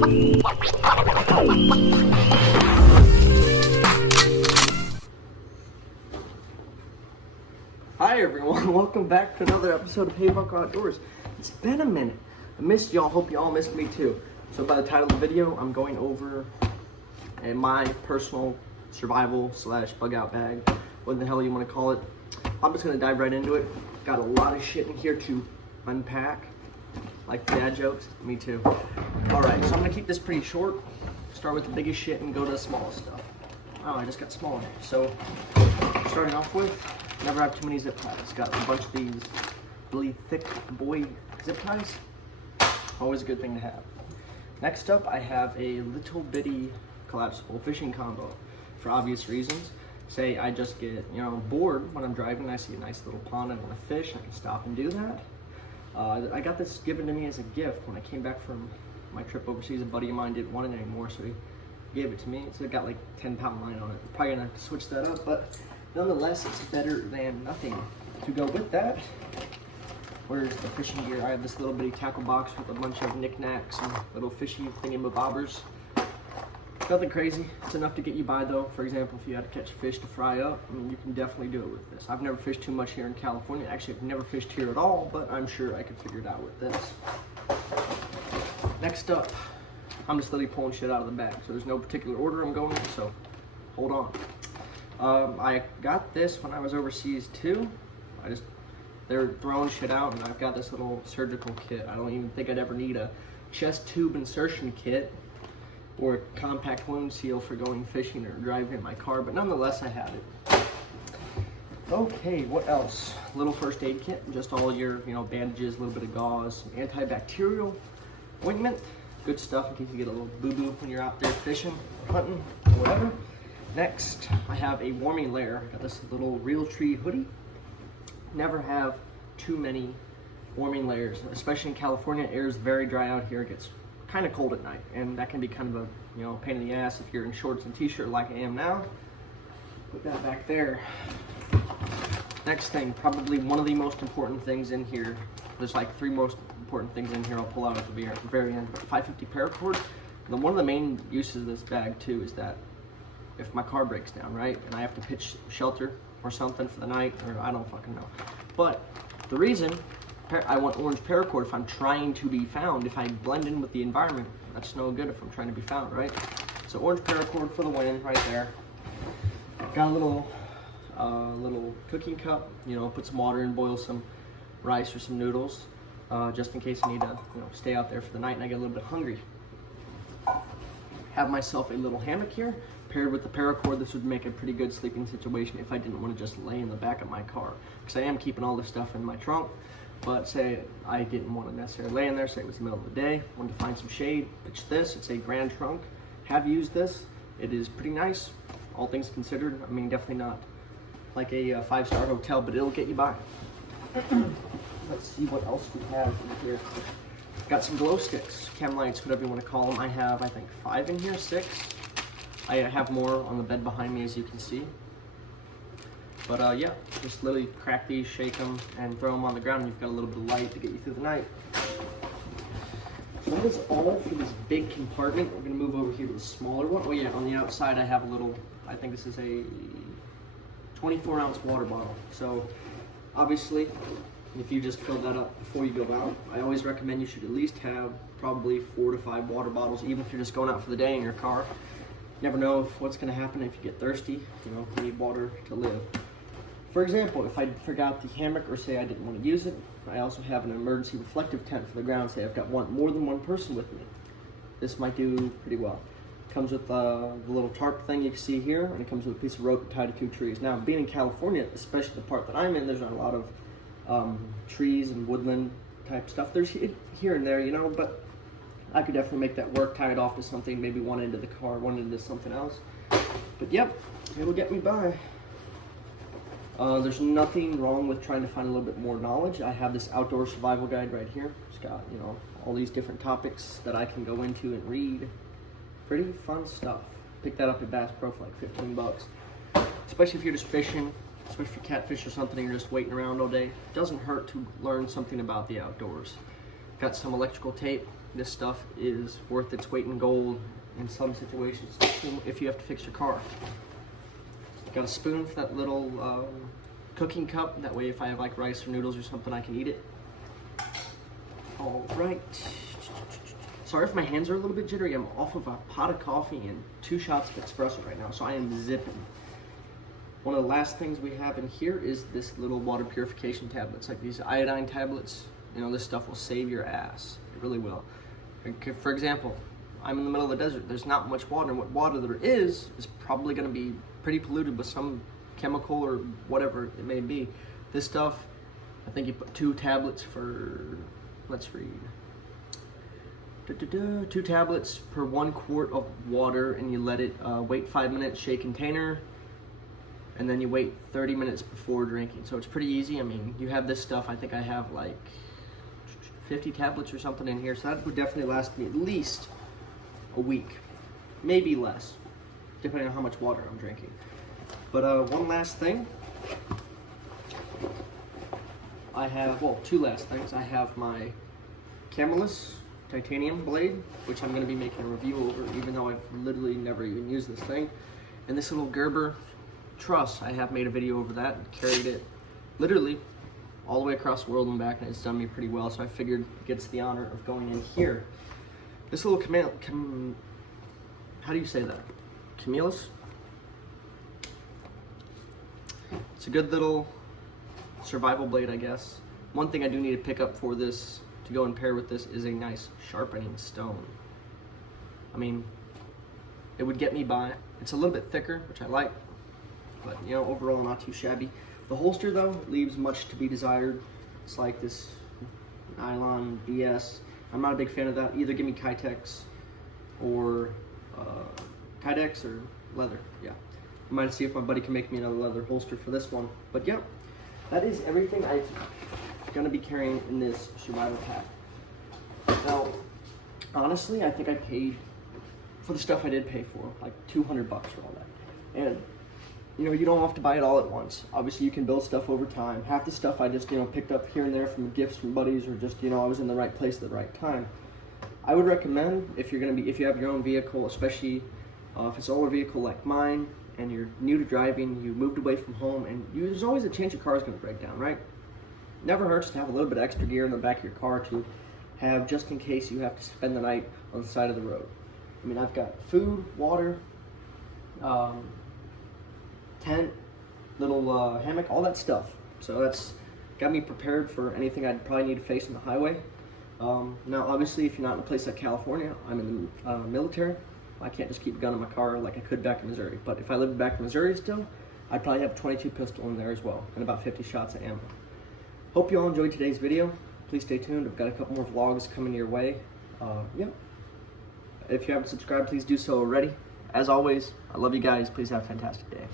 Hi everyone, welcome back to another episode of Hey Buck Outdoors. It's been a minute. I missed y'all, hope y'all missed me too. So by the title of the video, I'm going over my personal survival slash bug out bag, what the hell you want to call it. I'm just going to dive right into it. Got a lot of shit in here to unpack. Like dad jokes? Me too. Alright, so I'm going to keep this pretty short. Start with the biggest shit and go to the smallest stuff. Oh, I just got smaller. So, starting off with, never have too many zip ties. Got a bunch of these really thick boy zip ties. Always a good thing to have. Next up, I have a little bitty collapsible fishing combo for obvious reasons. Say I just get, bored when I'm driving and I see a nice little pond and I want to fish, I can stop and do that. I got this given to me as a gift when I came back from my trip overseas. A buddy of mine didn't want it anymore, so he gave it to me. So it got like 10-pound line on it. Probably gonna have to switch that up, but nonetheless, it's better than nothing. To go with that, where's the fishing gear? I have this little bitty tackle box with a bunch of knickknacks and little fishy thingamabobbers. Nothing crazy. It's enough to get you by though. For example, if you had to catch fish to fry up, you can definitely do it with this. I've never fished too much here in California. Actually, I've never fished here at all, but I'm sure I could figure it out with this. Next up, I'm just literally pulling shit out of the bag. So there's no particular order I'm going in, so hold on. I got this when I was overseas too. They're throwing shit out, and I've got this little surgical kit. I don't even think I'd ever need a chest tube insertion kit or a compact wound seal for going fishing or driving in my car, but nonetheless I have it. Okay, what else? Little first aid kit, just all your bandages, a little bit of gauze, antibacterial ointment, good stuff in case you get a little boo-boo when you're out there fishing or hunting or whatever. Next, I have a warming layer. I got this little Realtree hoodie. Never have too many warming layers, especially in California. Air is very dry out here. It gets kind of cold at night, and that can be kind of a pain in the ass if you're in shorts and t-shirt like I am now. Put that back there. Next thing, probably one of the most important things in here. There's like three most important things in here I'll pull out at the very end. But 550 paracord. And one of the main uses of this bag too is that if my car breaks down, right, and I have to pitch shelter or something for the night, or I don't fucking know. But the reason I want orange paracord if I'm trying to be found, if I blend in with the environment, that's no good if I'm trying to be found, right? So orange paracord for the win, right there. Got a little cooking cup, put some water in, boil some rice or some noodles, just in case I need to, stay out there for the night and I get a little bit hungry. Have myself a little hammock here, paired with the paracord. This would make a pretty good sleeping situation if I didn't want to just lay in the back of my car, because I am keeping all this stuff in my trunk. But say I didn't want to necessarily lay in there, say it was the middle of the day, wanted to find some shade, pitch this. It's a Grand Trunk. Have used this. It is pretty nice, all things considered. I mean, definitely not like a five-star hotel, but it'll get you by. Let's see what else we have in here. Got some glow sticks, chem lights, whatever you want to call them. I have, I think, 5 in here, 6. I have more on the bed behind me, as you can see. But yeah, just literally crack these, shake them, and throw them on the ground, and you've got a little bit of light to get you through the night. So that is all for this big compartment. We're gonna move over here to the smaller one. Oh yeah, on the outside I have a little, I think this is a 24-ounce water bottle. So obviously, if you just fill that up before you go out, I always recommend you should at least have probably 4 to 5 water bottles, even if you're just going out for the day in your car. Never know what's gonna happen if you get thirsty. You need water to live. For example, if I forgot the hammock or say I didn't want to use it, I also have an emergency reflective tent for the ground. Say I've got more than one person with me. This might do pretty well. It comes with the little tarp thing you can see here, and it comes with a piece of rope tied to 2 trees. Now, being in California, especially the part that I'm in, there's not a lot of trees and woodland type stuff. There's here and there, but I could definitely make that work, tie it off to something, maybe one end of the car, one end to something else. But yep, it'll get me by. There's nothing wrong with trying to find a little bit more knowledge. I have this outdoor survival guide right here. It's got, all these different topics that I can go into and read. Pretty fun stuff. Pick that up at Bass Pro for like 15 bucks. Especially if you're just fishing, especially if you catfish or something and you're just waiting around all day. It doesn't hurt to learn something about the outdoors. Got some electrical tape. This stuff is worth its weight in gold in some situations if you have to fix your car. Got a spoon for that little cooking cup. That way if I have like rice or noodles or something, I can eat it. All right. Sorry if my hands are a little bit jittery. I'm off of a pot of coffee and 2 shots of espresso right now, so I am zipping. One of the last things we have in here is this little water purification tablets, like these iodine tablets. You know, this stuff will save your ass. It really will. For example, I'm in the middle of the desert. There's not much water, and what water there is probably going to be pretty polluted with some chemical or whatever it may be. This stuff, I think you put 2 tablets for, let's read. 2 tablets per 1 quart of water, and you let it wait 5 minutes, shake container, and then you wait 30 minutes before drinking. So it's pretty easy. I mean, you have this stuff, I think I have like 50 tablets or something in here, so that would definitely last me at least a week, maybe less, depending on how much water I'm drinking. But one last thing, I have, well, 2 last things. I have my Camelus titanium blade, which I'm going to be making a review over, even though I've literally never even used this thing. And this little Gerber truss, I have made a video over that and carried it literally all the way across the world and back, and it's done me pretty well, so I figured it gets the honor of going in here. This little how do you say that? Camelus? It's a good little survival blade, I guess. One thing I do need to pick up for this to go and pair with this is a nice sharpening stone. I mean, it would get me by. It's a little bit thicker, which I like, but you know, overall not too shabby. The holster though leaves much to be desired. It's like this nylon BS. I'm not a big fan of that. Either give me Kydex or leather. Yeah, I might see if my buddy can make me another leather holster for this one. But yeah, that is everything I'm gonna be carrying in this survival pack. Now, honestly, I think I paid for the stuff I did pay for, like $200 for all that. And you know, you don't have to buy it all at once. Obviously, you can build stuff over time. Half the stuff I just, you know, picked up here and there from gifts from buddies, or just, you know, I was in the right place at the right time. I would recommend, if you have your own vehicle, especially if it's an older vehicle like mine, and you're new to driving, you moved away from home, and there's always a chance your car is going to break down, right? Never hurts to have a little bit of extra gear in the back of your car to have just in case you have to spend the night on the side of the road. I mean, I've got food, water, tent, little hammock, all that stuff. So that's got me prepared for anything I'd probably need to face on the highway. Now, obviously, if you're not in a place like California, I'm in the military. I can't just keep a gun in my car like I could back in Missouri. But if I lived back in Missouri still, I'd probably have a .22 pistol in there as well, and about 50 shots of ammo. Hope you all enjoyed today's video. Please stay tuned. I've got a couple more vlogs coming your way. Yeah. If you haven't subscribed, please do so already. As always, I love you guys. Please have a fantastic day.